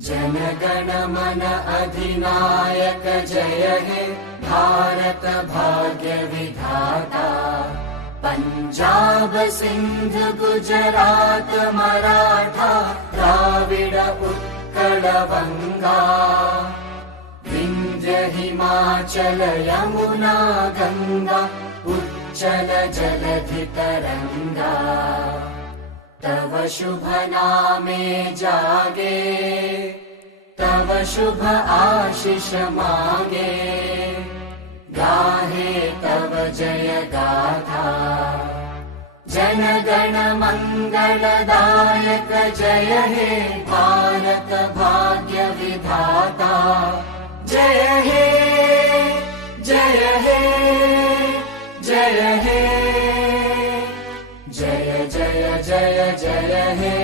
जनगण मन अधिनायक जय हे भारत भाग्य विधाता। पंजाब सिंध गुजरात मराठा द्राविड उत्कल बंगा। विंध्य हिमाचल यमुना गंगा उच्चल जलधि तरंगा। तव शुभ नामे जागे तव शुभ आशीष मागे। गाहे तव जय गाथा जनगण मंगलदायक जय हे भारत भाग्य विधाता। जय हे जय हे जय हे जय जय जय जय हे।